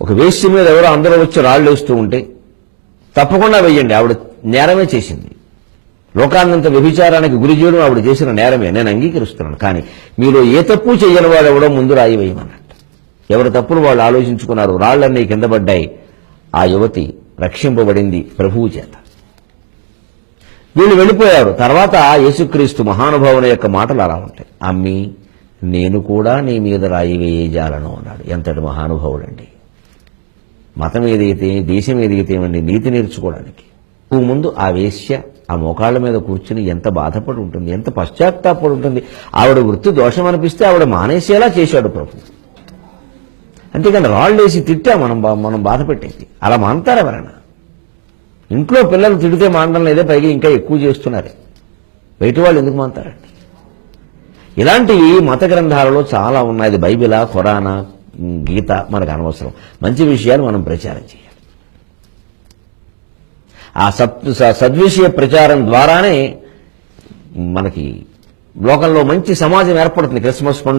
ఒక వేశ్య మీద ఎవరో అందరూ వచ్చి రాళ్ళు వేస్తూ ఉంటే తప్పకుండా వెయ్యండి, ఆవిడ నేరమే చేసింది. లోకాన్నంత వ్యభిచారానికి గురి చేయడం ఆవిడ చేసిన నేరమే, నేను అంగీకరిస్తున్నాను. కానీ మీలో ఏ తప్పు చేయని వాడు ఎవడో ముందు రాయి వేయమన్నట్టు. ఎవరి తప్పులు వాళ్ళు ఆలోచించుకున్నారు, రాళ్లన్నీ కింద పడ్డాయి. ఆ యువతి రక్షింపబడింది ప్రభువు చేత. వీళ్ళు వెళ్ళిపోయారు. తర్వాత యేసుక్రీస్తు మహానుభావుని యొక్క మాటలు అలా ఉంటాయి. అమ్మి నేను కూడా నీ మీద రాయి వేయజాలను అన్నాడు. ఎంతటి మహానుభావుడండి! మతం ఏదైతే, దేశం ఏదైతే ఏమండి, నీతి నేర్చుకోవడానికి. ముందు ఆ వేశ్య ఆ మోకాళ్ల మీద కూర్చుని ఎంత బాధపడి ఉంటుంది, ఎంత పశ్చాత్తాపడి ఉంటుంది. ఆవిడ వృత్తి దోషం అనిపిస్తే ఆవిడ మానేసేలా చేశాడు ప్రభు. అంతేకాని రాళ్ళేసి తిట్టా మనం బాధ పెట్టేది. అలా మానతారు ఎవరైనా? ఇంట్లో పిల్లలు తిడితే మానడం లేదే, పైగా ఇంకా ఎక్కువ చేస్తున్నారే. బయట వాళ్ళు ఎందుకు మానతారండి? ఇలాంటివి మత గ్రంథాలలో చాలా ఉన్నాయి. అది బైబిలా, ఖురానా, గీత మనకు అనవసరం. మంచి విషయాలు మనం ప్రచారం చేయాలి. ఆ సద్విషయ ప్రచారం ద్వారానే మనకి లోకంలో మంచి సమాజం ఏర్పడుతుంది. క్రిస్మస్